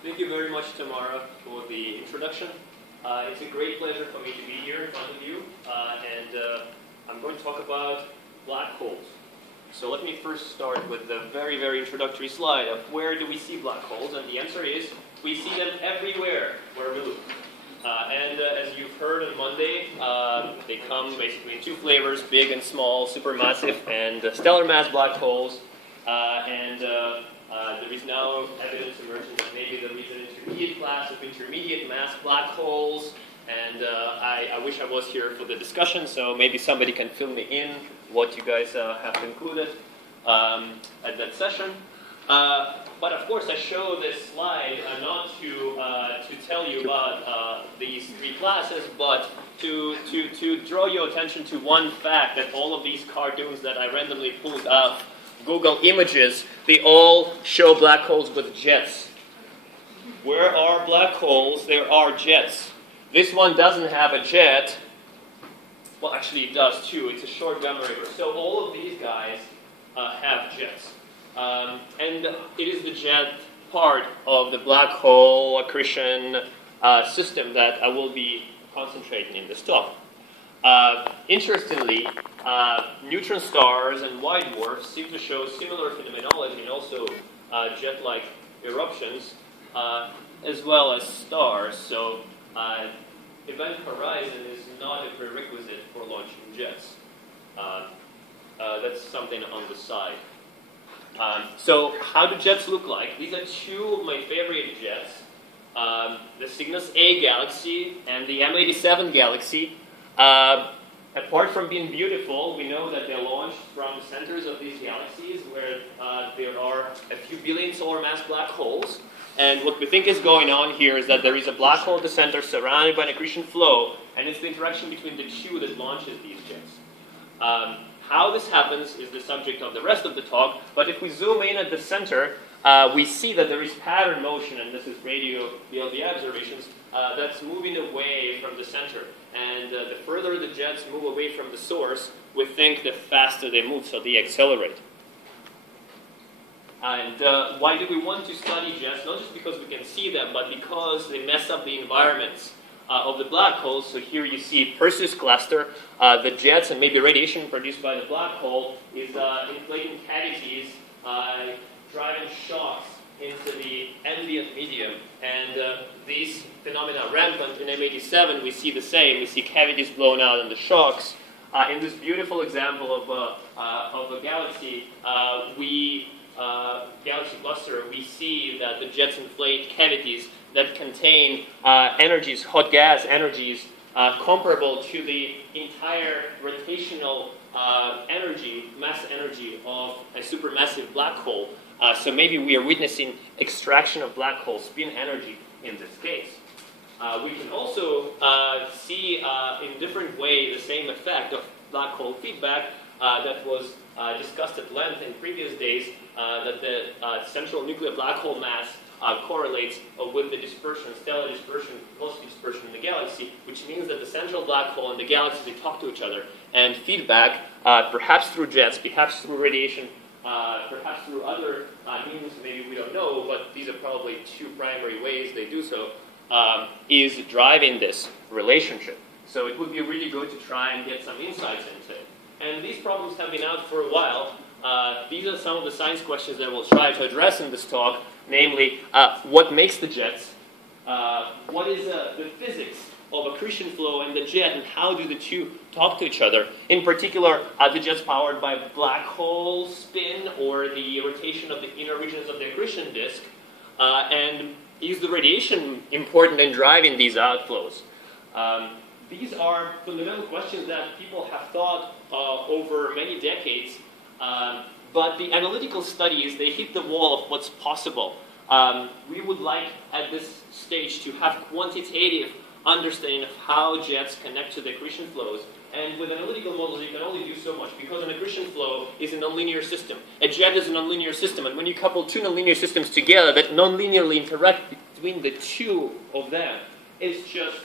Thank you very much, Tamara, for the introduction. It's a great pleasure for me to be here in front of you, and I'm going to talk about black holes. So let me first start with the very, very introductory slide of where do we see black holes, and the answer is we see them everywhere where we look. As you've heard on Monday, they come basically in two flavors, big and small, supermassive and stellar mass black holes. There is now evidence emerging that maybe there is an intermediate class of intermediate mass black holes. And I wish I was here for the discussion, so maybe somebody can fill me in what you guys have concluded at that session. But of course, I show this slide not to tell you about these three classes, but to draw your attention to one fact, that all of these cartoons that I randomly pulled out Google Images, they all show black holes with jets. Where are black holes? There are jets. This one doesn't have a jet. Well, actually it does too. It's a short gamma ray burst. So all of these guys have jets. And it is the jet part of the black hole accretion system that I will be concentrating in this talk. Interestingly, neutron stars and white dwarfs seem to show similar phenomenology and also jet-like eruptions, as well as stars. So event horizon is not a prerequisite for launching jets. That's something on the side. So how do jets look like? These are two of my favorite jets, the Cygnus A galaxy and the M87 galaxy. Apart from being beautiful, we know that they're launched from the centers of these galaxies where there are a few billion solar mass black holes. And what we think is going on here is that there is a black hole at the center surrounded by an accretion flow, and it's the interaction between the two that launches these jets. How this happens is the subject of the rest of the talk, but if we zoom in at the center, we see that there is pattern motion, and this is radio VLV observations, that's moving away from the center. And the further the jets move away from the source, we think the faster they move, so they accelerate. And why do we want to study jets? Not just because we can see them, but because they mess up the environments of the black holes. So here you see Perseus cluster. The jets and maybe radiation produced by the black hole is inflating cavities, driving shocks into the ambient medium. And these phenomena are rampant. In M87, we see the same. We see cavities blown out and the shocks. In this beautiful example of a galaxy, galaxy cluster, we see that the jets inflate cavities that contain energies, hot gas energies, comparable to the entire rotational energy, mass energy of a supermassive black hole. So maybe we are witnessing extraction of black hole spin energy in this case. We can also see in different way the same effect of black hole feedback that was discussed at length in previous days, that the central nuclear black hole mass correlates with the dispersion, stellar dispersion, velocity dispersion in the galaxy, which means that the central black hole and the galaxy, they talk to each other, and feedback, perhaps through jets, perhaps through radiation, perhaps through other means, maybe we don't know, but these are probably two primary ways they do so, is driving this relationship. So it would be really good to try and get some insights into it. And these problems have been out for a while. These are some of the science questions that we'll try to address in this talk, namely, what makes the jets? What is the physics of accretion flow and the jet, and how do the two talk to each other? In particular, are the jets powered by black hole spin or the rotation of the inner regions of the accretion disk? And is the radiation important in driving these outflows? These are fundamental questions that people have thought over many decades, but the analytical studies, they hit the wall of what's possible. We would like, at this stage, to have quantitative understanding of how jets connect to the accretion flows. And with analytical models, you can only do so much, because an accretion flow is a nonlinear system. A jet is a nonlinear system, and when you couple two nonlinear systems together that nonlinearly interact between the two of them, it just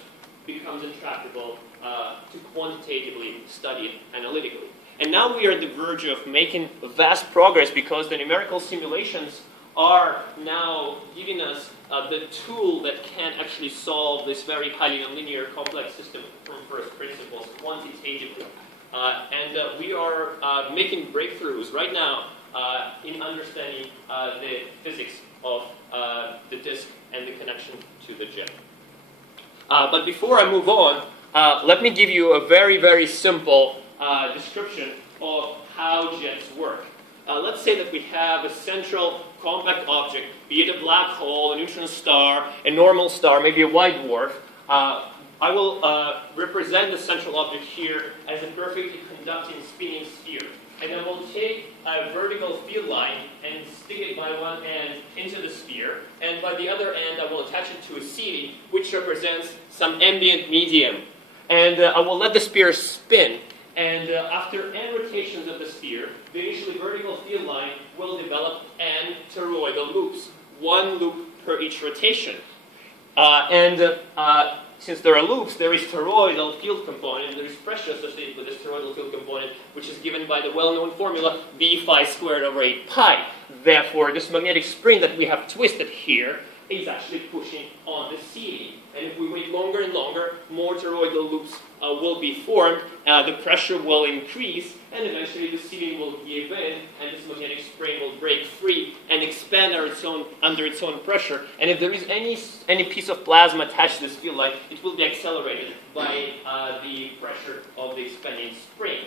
becomes intractable to quantitatively study it analytically. And now we are at the verge of making vast progress, because the numerical simulations are now giving us the tool that can actually solve this very highly nonlinear complex system from first principles quantitatively. And we are making breakthroughs right now in understanding the physics of the disk and the connection to the jet. But before I move on, let me give you a very, very simple description of how jets work. Let's say that we have a central compact object, be it a black hole, a neutron star, a normal star, maybe a white dwarf. I will represent the central object here as a perfectly conducting spinning sphere. And I will take a vertical field line and stick it by one end into the sphere, and by the other end I will attach it to a seating, which represents some ambient medium. And I will let the sphere spin, and after n rotations of the sphere, the initially vertical field line will develop n toroidal loops, one loop per each rotation. Since there are loops, there is toroidal field component, there is pressure associated with this toroidal field component, which is given by the well-known formula b phi squared over 8 pi. Therefore, this magnetic spring that we have twisted here is actually pushing on the seating. And if we wait longer and longer, more toroidal loops will be formed, the pressure will increase, and eventually the seating will give in, and this magnetic spring will break free and expand under its own pressure. And if there is any piece of plasma attached to this field line, it will be accelerated by the pressure of the expanding spring.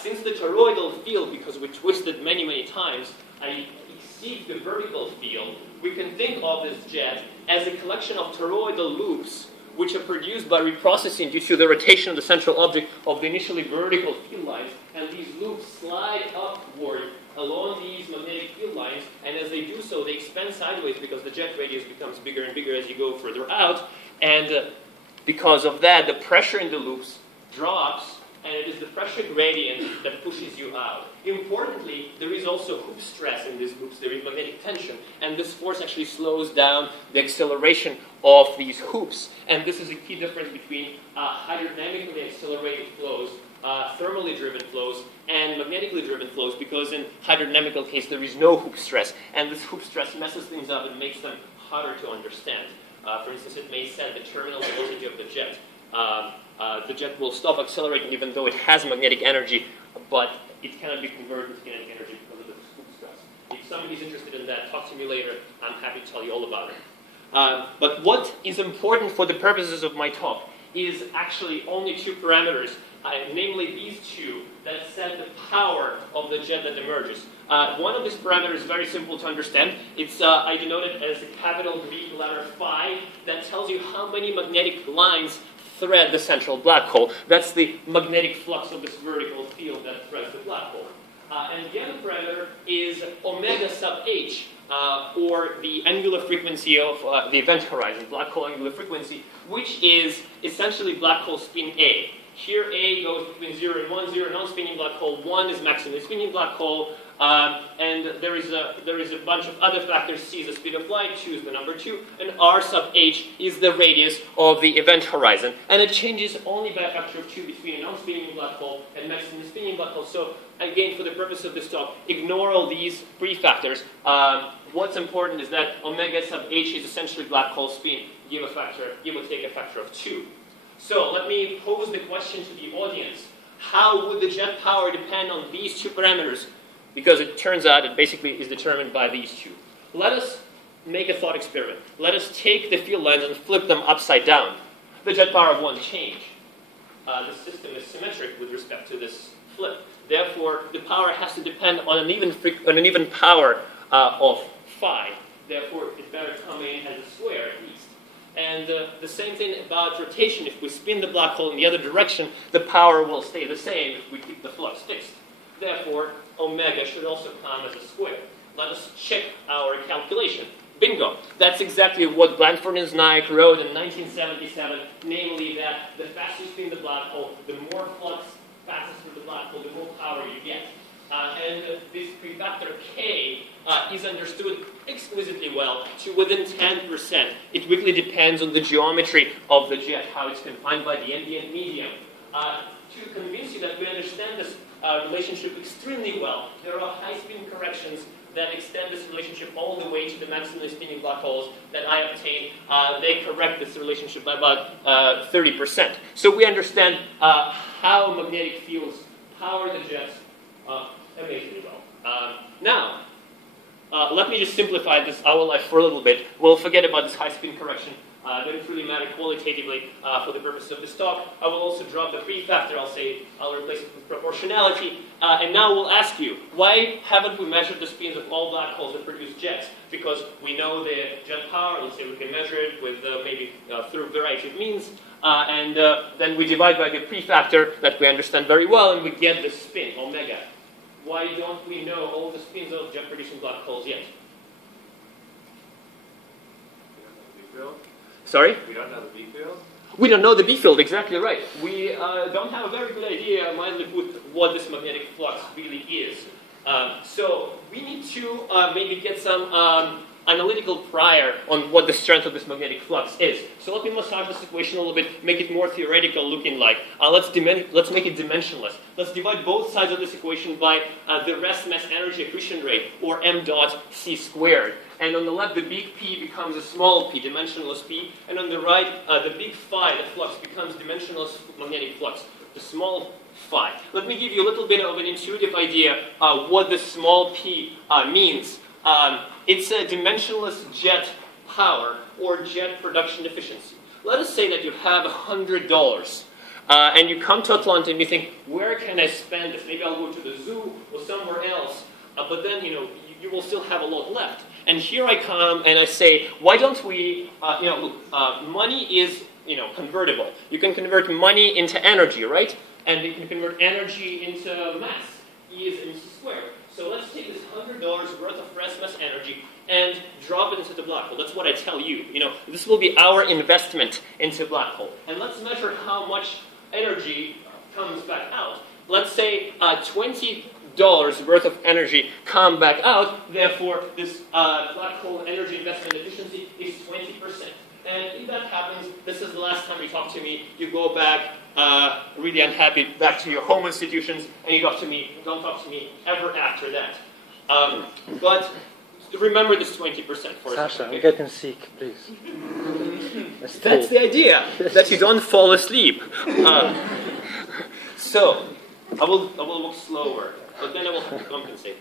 Since the toroidal field, because we twisted many, many times, exceeds the vertical field, we can think of this jet as a collection of toroidal loops which are produced by reprocessing due to the rotation of the central object of the initially vertical field lines, and these loops slide upward along these magnetic field lines, and as they do so, they expand sideways because the jet radius becomes bigger and bigger as you go further out, and because of that, the pressure in the loops drops, and it is the pressure gradient that pushes you out. Importantly, there is also hoop stress in these loops. There is magnetic tension, and this force actually slows down the acceleration of these hoops. And this is a key difference between hydrodynamically accelerated flows, thermally driven flows, and magnetically driven flows, because in hydrodynamical case there is no hoop stress, and this hoop stress messes things up and makes them harder to understand. For instance, it may set the terminal velocity of the jet. The jet will stop accelerating even though it has magnetic energy, but it cannot be converted to kinetic energy because of the hoop stress. If somebody's interested in that, talk to me later. I'm happy to tell you all about it. But what is important for the purposes of my talk is actually only two parameters, namely these two that set the power of the jet that emerges. One of these parameters is very simple to understand. I denote it as a capital Greek letter phi that tells you how many magnetic lines thread the central black hole. That's the magnetic flux of this vertical field that threads the black hole. And the other parameter is omega sub h, or the angular frequency of the event horizon, black hole angular frequency, which is essentially black hole spin A. Here A goes between 0 and 1, 0 non-spinning black hole, 1 is maximally spinning black hole, and there is a bunch of other factors. C is the speed of light, 2 is the number 2, and R sub h is the radius of the event horizon. And it changes only by a factor of 2 between a non-spinning black hole and maximally spinning black hole. So again, for the purpose of this talk, ignore all these prefactors. What's important is that omega sub h is essentially black hole spin, give or take a factor of 2. So let me pose the question to the audience. How would the jet power depend on these two parameters? Because it turns out it basically is determined by these two. Let us make a thought experiment. Let us take the field lines and flip them upside down. The jet power won't change. The system is symmetric with respect to this flip. Therefore, the power has to depend on an even power of phi. Therefore, it better come in as a square at least. And the same thing about rotation. If we spin the black hole in the other direction, the power will stay the same if we keep the flux fixed. Therefore, omega should also come as a square. Let us check our calculation. Bingo! That's exactly what Blanford and Znaik wrote in 1977, namely that the faster you spin the black hole, the more flux passes through the black hole, the more power you get. And this prefactor K is understood exquisitely well to within 10%. It really depends on the geometry of the jet, how it's confined by the ambient medium. To convince you that we understand this relationship extremely well, there are high spin corrections that extend this relationship all the way to the maximally spinning black holes that I obtain, they correct this relationship by about 30%. So we understand how magnetic fields power the jets amazingly well. Now, let me just simplify this our life for a little bit. We'll forget about this high-spin correction. Doesn't really matter qualitatively for the purpose of this talk. I will also drop the prefactor. I'll replace it with proportionality. And now we'll ask you, why haven't we measured the spins of all black holes that produce jets? Because we know the jet power. Let's say we can measure it with maybe through a variety of means. And then we divide by the prefactor that we understand very well, and we get the spin, omega. Why don't we know all the spins of jet-producing black holes yet? Sorry? We don't know the B field? We don't know the B field, exactly right. We don't have a very good idea, mildly put, what this magnetic flux really is. So we need to maybe get some analytical prior on what the strength of this magnetic flux is. So let me massage this equation a little bit, make it more theoretical looking like. Let's make it dimensionless. Let's divide both sides of this equation by the rest mass energy accretion rate, or m dot c squared. And on the left, the big P becomes a small p, dimensionless P. And on the right, the big phi, the flux, becomes dimensionless magnetic flux, the small phi. Let me give you a little bit of an intuitive idea what the small p means. It's a dimensionless jet power or jet production efficiency. Let us say that you have $100 and you come to Atlanta and you think, where can I spend this? Maybe I'll go to the zoo or somewhere else. But then, you will still have a lot left. And here I come and I say, why don't we, money is, convertible. You can convert money into energy, right? And you can convert energy into mass. E is mc squared. So let's take this $100 worth of rest mass energy and drop it into the black hole. That's what I tell you. This will be our investment into black hole. And let's measure how much energy comes back out. Let's say $20 worth of energy come back out. Therefore, this black hole energy investment efficiency is 20%. And if that happens, this is the last time you talk to me. You go back really unhappy back to your home institutions, and you don't talk to me ever after that. But remember this 20% for Sasha, I'm getting sick, please. That's the idea, that you don't fall asleep. So, I will walk slower, but then I will have to compensate.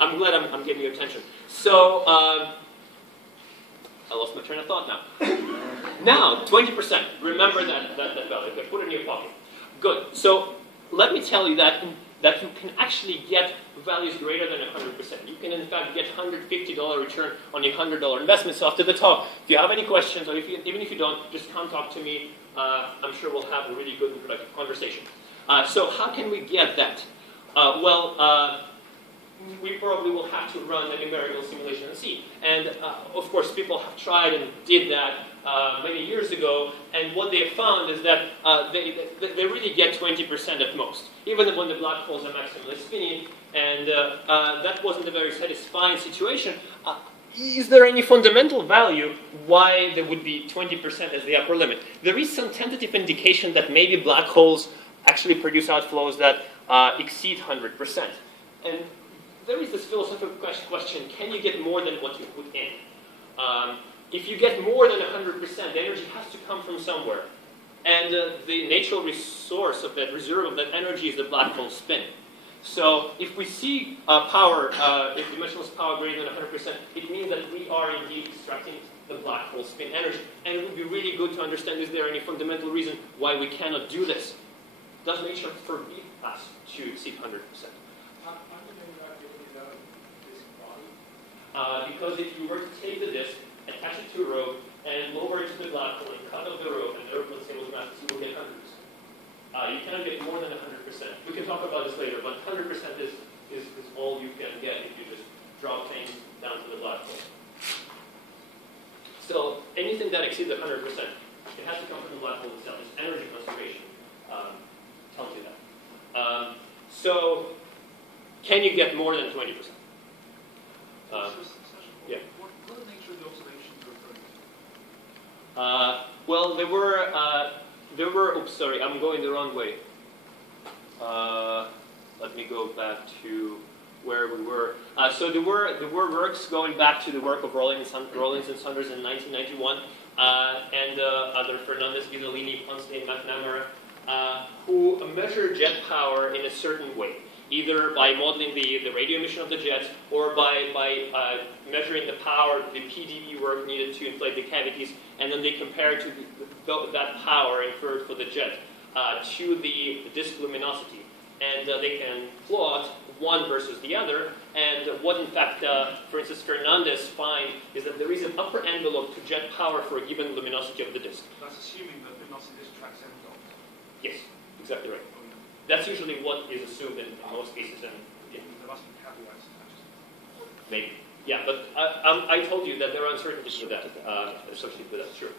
I'm glad I'm getting your attention. So, I lost my train of thought now. Now, 20%. Remember that value. Put it in your pocket. Good. So, let me tell you that you can actually get values greater than 100%. You can, in fact, get $150 return on your $100 investment. So, after the talk, if you have any questions, or even if you don't, just come talk to me. I'm sure we'll have a really good and productive conversation. So, how can we get that? We probably will have to run a numerical simulation and see. And of course, people have tried and did that many years ago. And what they have found is that they really get 20% at most, even when the black holes are maximally spinning. And that wasn't a very satisfying situation. Is there any fundamental value why there would be 20% as the upper limit? There is some tentative indication that maybe black holes actually produce outflows that exceed 100%. And there is this philosophical question, can you get more than what you put in? If you get more than 100%, the energy has to come from somewhere. And the natural resource of that reserve of that energy is the black hole spin. So if we see power, if dimensionless power greater than 100%, it means that we are indeed extracting the black hole spin energy. And it would be really good to understand, is there any fundamental reason why we cannot do this? Does nature forbid us to exceed 100%? Because if you were to take the disk, attach it to a rope, and lower it to the black hole and cut off the rope, and the rope, let's say, was massive, you will get 100%. You cannot get more than 100%. We can talk about this later, but 100% is all you can get if you just drop things down to the black hole. So anything that exceeds 100%, it has to come from the black hole itself. It's energy conservation tells you that. So can you get more than 20%? Yeah. What are the nature of the observations you're referring to? Well, there were. Oops, sorry, I'm going the wrong way. let me go back to where we were. So there were works going back to the work of Rollins and Saunders in 1991, and other Fernandez, Ghisolini, Ponce, and McNamara, who measure jet power in a certain way, either by modeling the radio emission of the jets or by measuring the power, the PdV work needed to inflate the cavities, and then they compare to that power inferred for the jet to the disk luminosity. And they can plot one versus the other. And what, in fact, for instance, Fernandez find is that there is an upper envelope to jet power for a given luminosity of the disk. That's assuming that luminosity disk tracks envelope. Yes, exactly right. That's usually what is assumed in most cases. And There must be caveats attached. Maybe. Yeah, but I told you that there are uncertainties with that, associated with that, sure.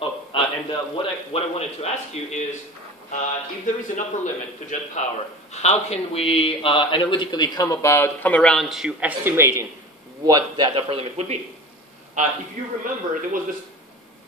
What I wanted to ask you is, if there is an upper limit to jet power, how can we analytically come around to estimating what that upper limit would be? If you remember, there was this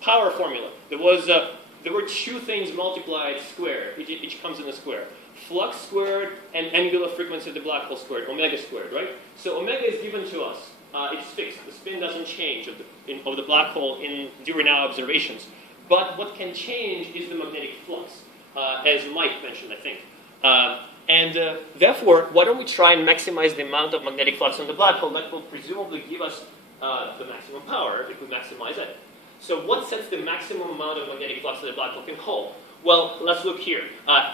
power formula. There were two things multiplied squared. Each comes in a square. Flux squared and angular frequency of the black hole squared, omega squared, right? So omega is given to us. It's fixed. The spin doesn't change of the black hole during our observations. But what can change is the magnetic flux, as Mike mentioned, I think. Therefore, why don't we try and maximize the amount of magnetic flux in the black hole? That will presumably give us the maximum power if we maximize it. So what sets the maximum amount of magnetic flux that the black hole can hold? Well, let's look here.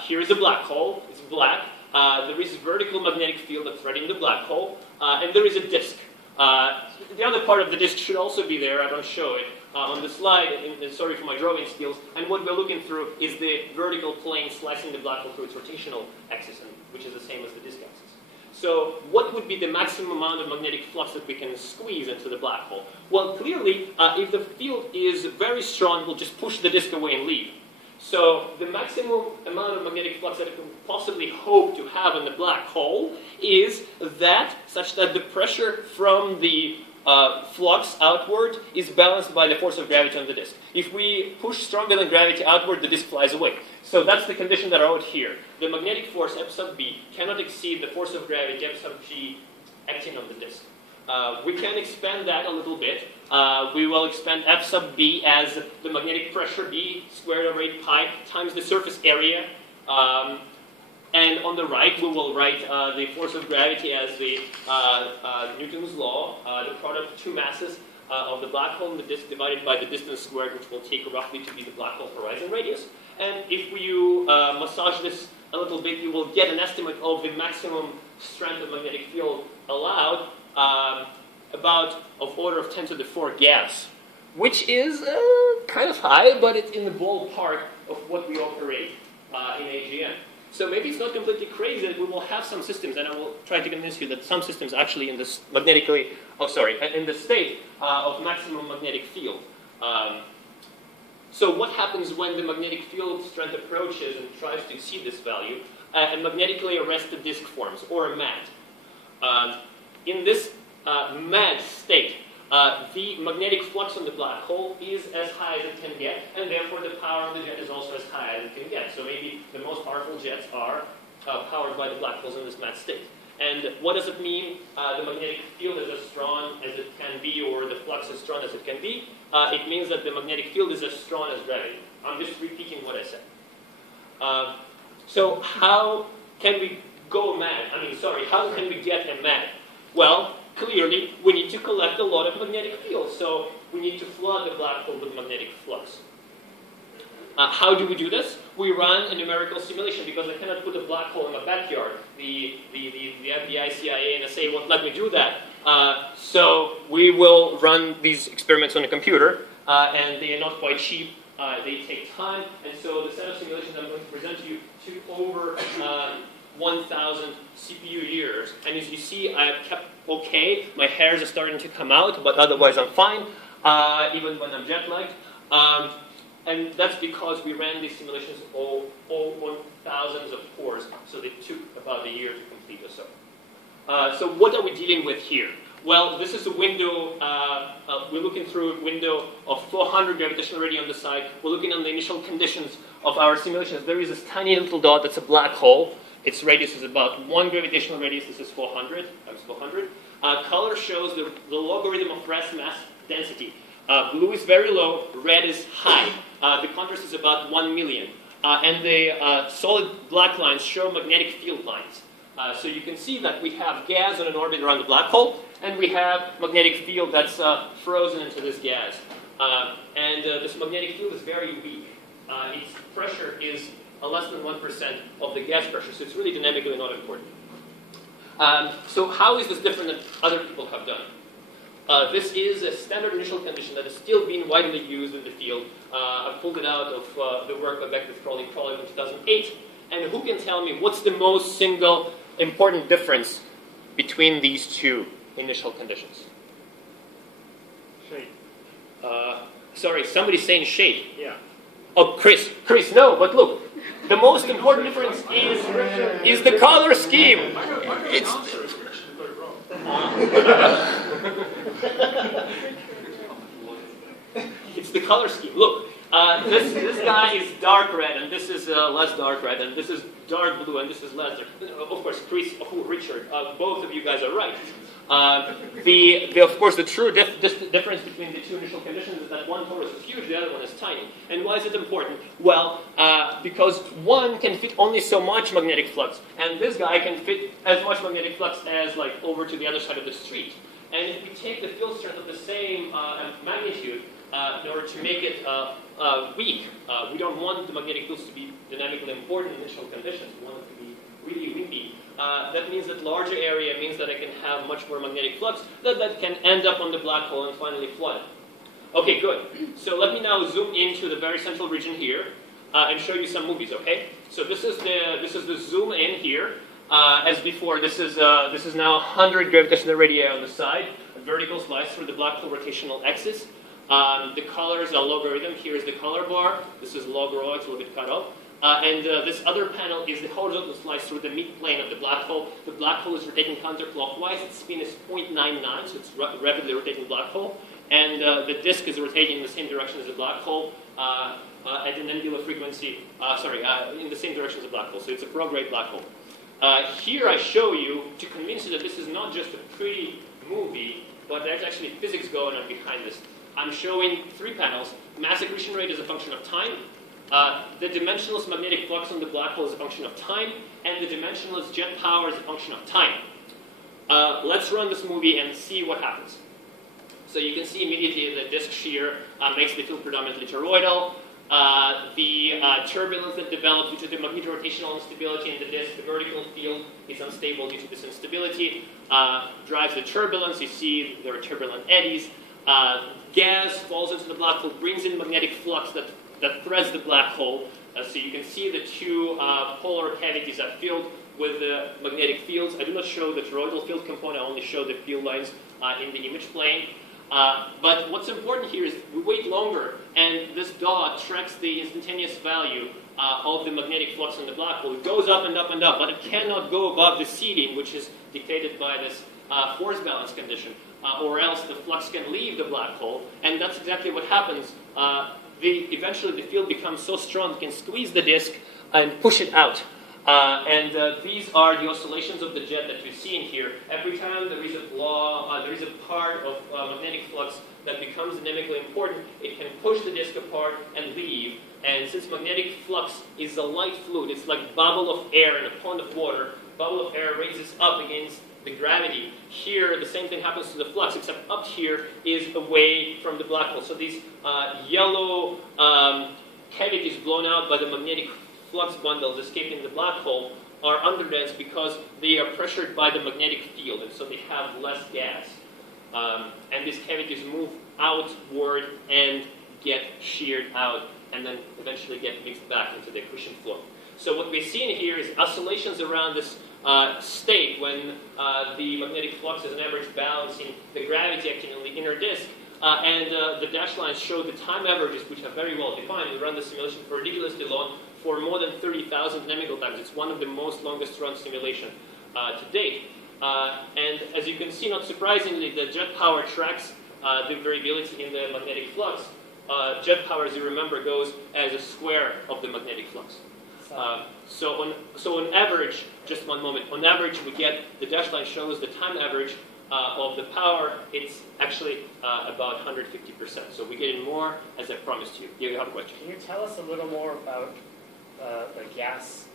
Here is a black hole. It's black. There is a vertical magnetic field that's threading the black hole. And there is a disk. The other part of the disk should also be there. I don't show it on the slide. Sorry for my drawing skills. And what we're looking through is the vertical plane slicing the black hole through its rotational axis, which is the same as the disk axis. So what would be the maximum amount of magnetic flux that we can squeeze into the black hole? Well, clearly, if the field is very strong, we'll just push the disk away and leave. So the maximum amount of magnetic flux that it can possibly hope to have in the black hole is that, such that the pressure from the flux outward is balanced by the force of gravity on the disk. If we push stronger than gravity outward, the disk flies away. So that's the condition that I wrote here. The magnetic force, F sub B, cannot exceed the force of gravity, F sub G, acting on the disk. We can expand that a little bit. We will expand F sub B as the magnetic pressure, B squared over 8 pi, times the surface area. And on the right, we will write the force of gravity as the Newton's law, the product of two masses of the black hole and the disk divided by the distance squared, which will take roughly to be the black hole horizon radius. And if you massage this a little bit, you will get an estimate of the maximum strength of magnetic field allowed, about of order of 10 to the 4 gas, which is kind of high, but it's in the ballpark of what we operate in AGN. So maybe it's not completely crazy that we will have some systems, and I will try to convince you that some systems actually in this in the state of maximum magnetic field. So what happens when the magnetic field strength approaches and tries to exceed this value? A magnetically arrested disk forms, or a MAD. In this MAD state, the magnetic flux on the black hole is as high as it can get, and therefore the power of the jet is also as high as it can get. So maybe the most powerful jets are powered by the black holes in this MAD state. And what does it mean? The magnetic field is as strong as it can be, or the flux as strong as it can be. It means that the magnetic field is as strong as gravity. I'm just repeating what I said. So how can we go MAD? How can we get a MAD? Well, clearly, we need to collect a lot of magnetic field. So we need to flood the black hole with magnetic flux. How do we do this? We run a numerical simulation, because I cannot put a black hole in my backyard. The FBI, CIA, NSA won't let me do that. So we will run these experiments on a computer, and they are not quite cheap. They take time, and so the set of simulations I'm going to present to you took over 1,000 CPU years. And as you see, I have kept okay. My hairs are starting to come out, but otherwise I'm fine, even when I'm jet-lagged. And that's because we ran these simulations all on thousands of cores, so they took about a year to complete or so. So what are we dealing with here? Well, this is a window, we're looking through a window of 400 gravitational radii on the side. We're looking on the initial conditions of our simulations. There is this tiny little dot that's a black hole. Its radius is about 1 gravitational radius. This is 400 times 400. Color shows the logarithm of rest mass density. Blue is very low, red is high. The contrast is about 1 million. And the solid black lines show magnetic field lines. So you can see that we have gas on an orbit around the black hole, and we have magnetic field that's frozen into this gas. And this magnetic field is very weak. Its pressure is less than 1% of the gas pressure, so it's really dynamically not important. So how is this different than other people have done? This is a standard initial condition that is still being widely used in the field. I pulled it out of the work by Crowley in 2008. And who can tell me what's the most single important difference between these two initial conditions? Shade. Sorry, somebody's saying shade. Yeah. Oh, Chris, no, but look, the most important difference is the color scheme. I got an answer. It's actually very wrong. It's the color scheme. Look, this guy is dark red, and this is less dark red, and this is dark blue, and this is less dark. Of course, Chris, Richard, both of you guys are right. Of course, the true difference between the two initial conditions is that one torus is huge, the other one is tiny. And why is it important? Well, because one can fit only so much magnetic flux, and this guy can fit as much magnetic flux as like over to the other side of the street. And if we take the field strength of the same magnitude, in order to make it weak, we don't want the magnetic fields to be dynamically important in initial conditions. We want it to be really windy. That means that larger area means that I can have much more magnetic flux that can end up on the black hole and finally flood. Okay, good. So let me now zoom into the very central region here and show you some movies. Okay. So this is the zoom in here. As before, this is now 100 gravitational radii on the side, a vertical slice through the black hole rotational axis. The colors are logarithm. Here is the color bar. This is log rho. It's a little bit cut off. And this other panel is the horizontal slice through the midplane of the black hole. The black hole is rotating counterclockwise. Its spin is 0.99, so it's rapidly rotating black hole. And the disk is rotating in the same direction as the black hole at an angular frequency, in the same direction as the black hole. So it's a prograde black hole. Here I show you, to convince you that this is not just a pretty movie, but there's actually physics going on behind this. I'm showing 3 panels. Mass accretion rate is a function of time. The dimensionless magnetic flux on the black hole is a function of time. And the dimensionless jet power is a function of time. Let's run this movie and see what happens. So you can see immediately the disk shear makes the field predominantly toroidal. The turbulence that develops due to the magnetorotational instability in the disk, the vertical field is unstable due to this instability, drives the turbulence. You see there are turbulent eddies. Gas falls into the black hole, brings in magnetic flux that threads the black hole. So you can see the 2 polar cavities are filled with the magnetic fields. I do not show the toroidal field component, I only show the field lines in the image plane. But what's important here is we wait longer, and this dot tracks the instantaneous value of the magnetic flux in the black hole. It goes up and up and up, but it cannot go above the seeding, which is dictated by this force balance condition, or else the flux can leave the black hole, and that's exactly what happens. Eventually the field becomes so strong it can squeeze the disk and push it out. These are the oscillations of the jet that you see in here. Every time there is a part of magnetic flux that becomes dynamically important, it can push the disk apart and leave. And since magnetic flux is a light fluid, it's like bubble of air in a pond of water. Bubble of air raises up against the gravity. Here, the same thing happens to the flux, except up here is away from the black hole. So these yellow cavities blown out by the magnetic flux bundles escaping the black hole are underdense because they are pressured by the magnetic field, and so they have less gas. And these cavities move outward and get sheared out, and then eventually get mixed back into the accretion flow. So what we're seeing here is oscillations around this state when the magnetic flux is an average balancing the gravity acting on the inner disk. The dashed lines show the time averages, which are very well defined. We run the simulation for ridiculously long, for more than 30,000 dynamical times. It's one of the most longest run simulation to date. And as you can see, not surprisingly, the jet power tracks the variability in the magnetic flux. Jet power, as you remember, goes as a square of the magnetic flux. So on average, just one moment, on average we get, the dashed line shows the time average of the power. It's actually about 150%. So we get in more, as I promised you. You have a question? Can you tell us a little more about the gas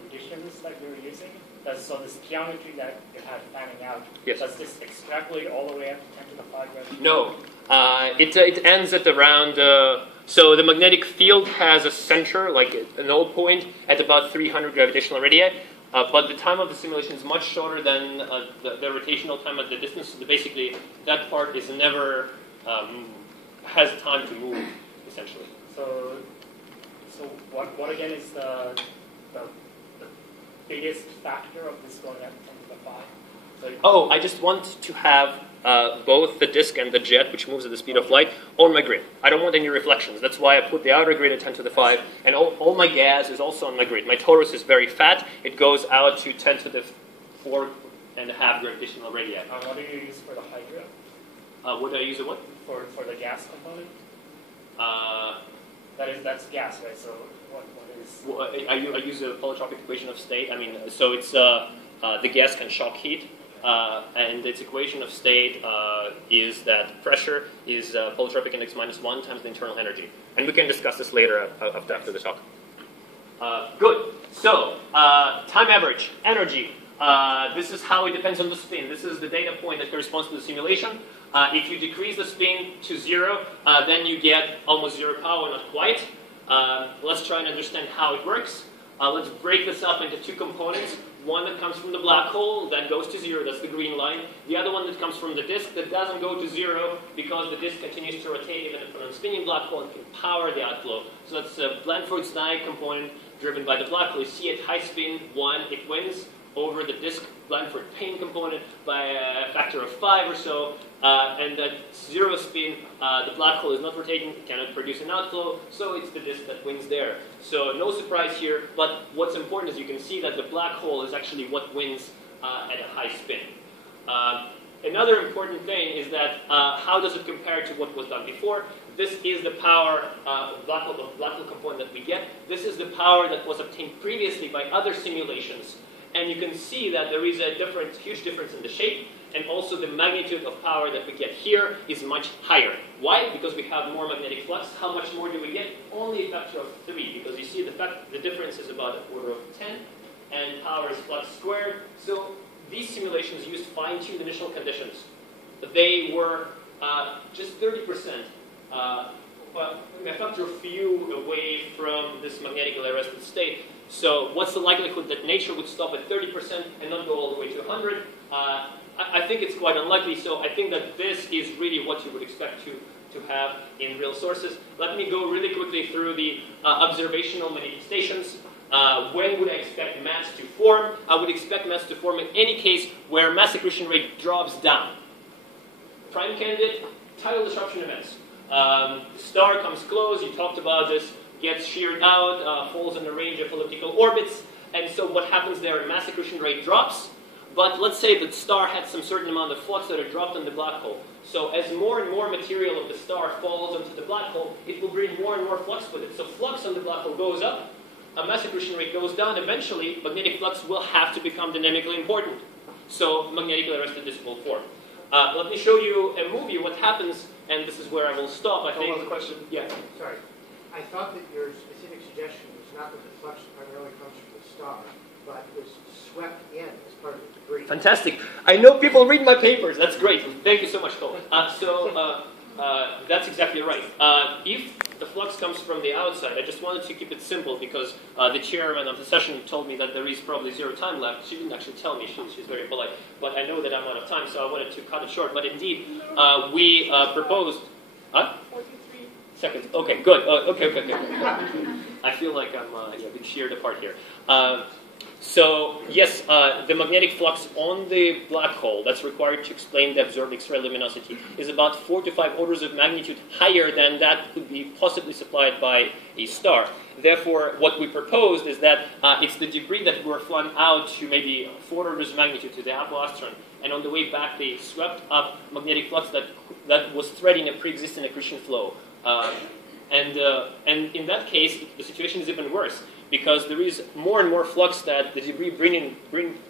conditions that you're using? So this geometry that you had fanning out, yes. Does this extrapolate all the way up to 10 to the 5 gravity? No. It ends at around, so the magnetic field has a center, like a null point, at about 300 gravitational radii, but the time of the simulation is much shorter than the rotational time at the distance. So basically, that part is never, has time to move, essentially. So what again is the biggest factor of this going up to 10 to the 5? So I just want to have both the disk and the jet, which moves at the speed of light, on my grid. I don't want any reflections. That's why I put the outer grid at 10 to the 5, and all my gas is also on my grid. My torus is very fat. It goes out to 10 to the 4.5 gravitational radii. what do you use for the hydro? What do I use? What? For the gas component? That's gas, right? So what is? Well, I use a polytropic equation of state. I mean, so it's the gas can shock heat. And its equation of state is that pressure is polytropic index minus 1 times the internal energy. And we can discuss this later after the talk. Good. So, time average, energy. This is how it depends on the spin. This is the data point that corresponds to the simulation. If you decrease the spin to 0, then you get almost 0 power, not quite. Let's try and understand how it works. Let's break this up into two components. One that comes from the black hole, that goes to 0, that's the green line. The other one that comes from the disk, that doesn't go to 0 because the disk continues to rotate even if a spinning black hole and can power the outflow. So that's a Blandford-Stein component driven by the black hole. You see at high spin 1, it wins over the disk Blandford-Payne component by a factor of 5 or so. And at 0 spin, the black hole is not rotating, it cannot produce an outflow, so it's the disk that wins there. So no surprise here, but what's important is you can see that the black hole is actually what wins at a high spin. Another important thing is that how does it compare to what was done before? This is the power of black hole component that we get. This is the power that was obtained previously by other simulations. And you can see that there is a huge difference in the shape, and also the magnitude of power that we get here is much higher. Why? Because we have more magnetic flux. How much more do we get? Only a factor of 3, because you see the difference is about a quarter of 10, and power is flux squared. So these simulations used fine-tuned initial conditions. They were just 30%, a factor of few away from this magnetically arrested state. So what's the likelihood that nature would stop at 30% and not go all the way to 100? I think it's quite unlikely, so I think that this is really what you would expect to have in real sources. Let me go really quickly through the observational manifestations. When would I expect mass to form? I would expect mass to form in any case where mass accretion rate drops down. Prime candidate, tidal disruption events. The star comes close, you talked about this, gets sheared out, falls in a range of elliptical orbits, and so what happens there, mass accretion rate drops, but let's say the star had some certain amount of flux that are dropped in the black hole. So as more and more material of the star falls into the black hole, it will bring more and more flux with it. So flux on the black hole goes up, mass accretion rate goes down, eventually magnetic flux will have to become dynamically important. So magnetically arrested disk will form. Let me show you a movie, what happens, and this is where I will stop. I think. One question. Yeah. Sorry. I thought that your specific suggestion was not that the flux primarily comes from the star, but was swept in as part of the debris. Fantastic. I know people read my papers. That's great. Thank you so much, Cole. That's exactly right. If the flux comes from the outside, I just wanted to keep it simple because the chairman of the session told me that there is probably 0 time left. She didn't actually tell me. She's very polite. But I know that I'm out of time, so I wanted to cut it short. But indeed, we proposed... 43 seconds. Okay, good. Okay. I feel like I'm being sheared apart here. So yes, the magnetic flux on the black hole that's required to explain the observed X-ray luminosity is about 4 to 5 orders of magnitude higher than that could be possibly supplied by a star. Therefore, what we proposed is that it's the debris that were flung out to maybe 4 orders of magnitude to the apoastron, and on the way back they swept up magnetic flux that was threading a pre-existing accretion flow. And in that case, the situation is even worse, because there is more and more flux that the debris bring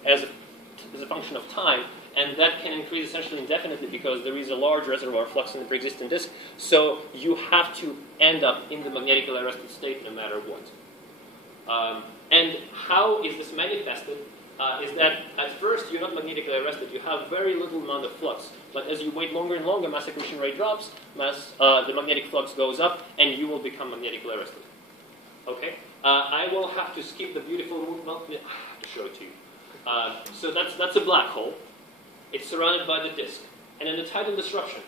as a function of time, and that can increase essentially indefinitely because there is a large reservoir flux in the pre-existing disk. So you have to end up in the magnetically arrested state no matter what. And how is this manifested? Is that at first you're not magnetically arrested, you have very little amount of flux. But as you wait longer and longer, mass accretion rate drops, the magnetic flux goes up, and you will become magnetically arrested. Okay? I will have to skip the beautiful movement to show it to you. So that's a black hole. It's surrounded by the disk. And in the tidal disruption,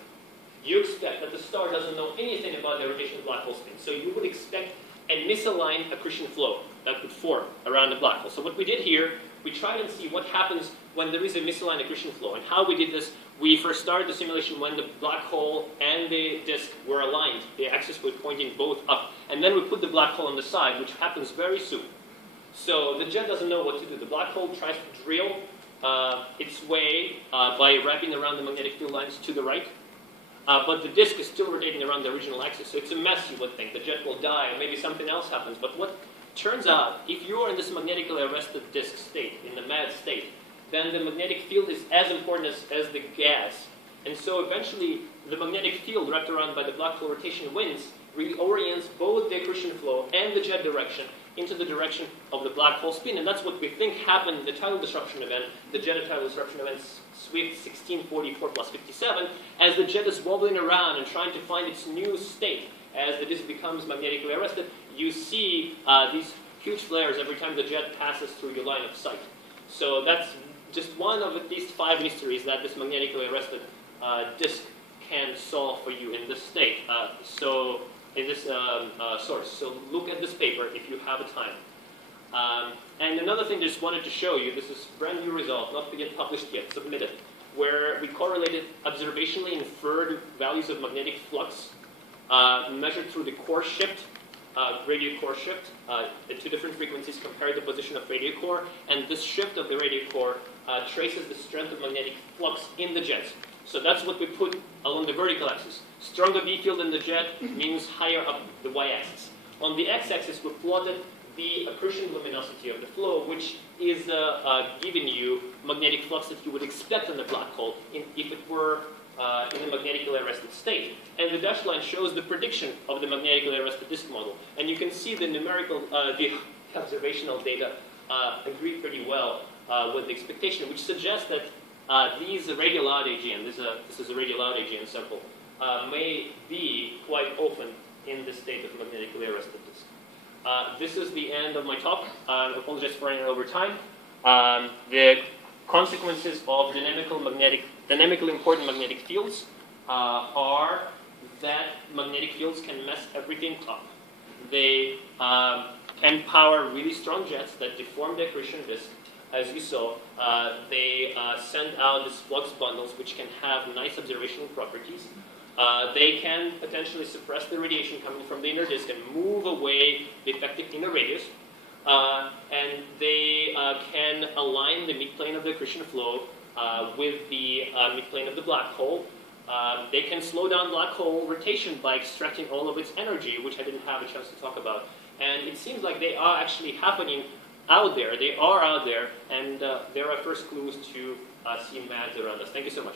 you expect that the star doesn't know anything about the rotation of black hole spin. So you would expect a misaligned accretion flow that would form around the black hole. So what we did here, we tried and see what happens when there is a misaligned accretion flow. And how we did this, we first started the simulation when the black hole and the disk were aligned. The axis was pointing both up. And then we put the black hole on the side, which happens very soon. So the jet doesn't know what to do. The black hole tries to drill its way by wrapping around the magnetic field lines to the right. But the disk is still rotating around the original axis. So it's a mess, you would think. The jet will die, or maybe something else happens. But what turns out, if you are in this magnetically arrested disk state, in the mad state, then the magnetic field is as important as the gas. And so eventually, the magnetic field wrapped around by the black hole rotation winds reorients both the accretion flow and the jet direction into the direction of the black hole spin. And that's what we think happened in the tidal disruption event, the jet tidal disruption event Swift 1644 plus 57, as the jet is wobbling around and trying to find its new state. As the disk becomes magnetically arrested, you see these huge flares every time the jet passes through your line of sight. So that's just one of at least 5 mysteries that this magnetically arrested disk can solve for you in this state. In this source. So look at this paper if you have a time. And another thing I just wanted to show you, this is brand new result, not yet published yet, submitted, where we correlated observationally inferred values of magnetic flux measured through the core shift, radio core shift, at 2 different frequencies, compared the position of radio core, and this shift of the radio core traces the strength of magnetic flux in the jets. So that's what we put along the vertical axis. Stronger B field in the jet means higher up the y-axis. On the x-axis, we plotted the accretion luminosity of the flow, which is giving you magnetic flux that you would expect in the black hole if it were in a magnetically arrested state. And the dashed line shows the prediction of the magnetically arrested disk model. And you can see the numerical, the observational data agree pretty well with the expectation, which suggests that these radial out AGN, this is a radial out AGN sample, may be quite often in the state of magnetically arrested disk. This is the end of my talk. I apologize for running over time. The consequences of dynamically important magnetic fields are that magnetic fields can mess everything up. They can power really strong jets that deform the accretion disk. As you saw, they send out these flux bundles which can have nice observational properties. They can potentially suppress the radiation coming from the inner disk and move away the effective inner radius. And they can align the midplane of the accretion flow with the midplane of the black hole. They can slow down black hole rotation by extracting all of its energy, which I didn't have a chance to talk about. And it seems like they are actually happening out there. They are out there, and there are first clues to see MADs around us. Thank you so much.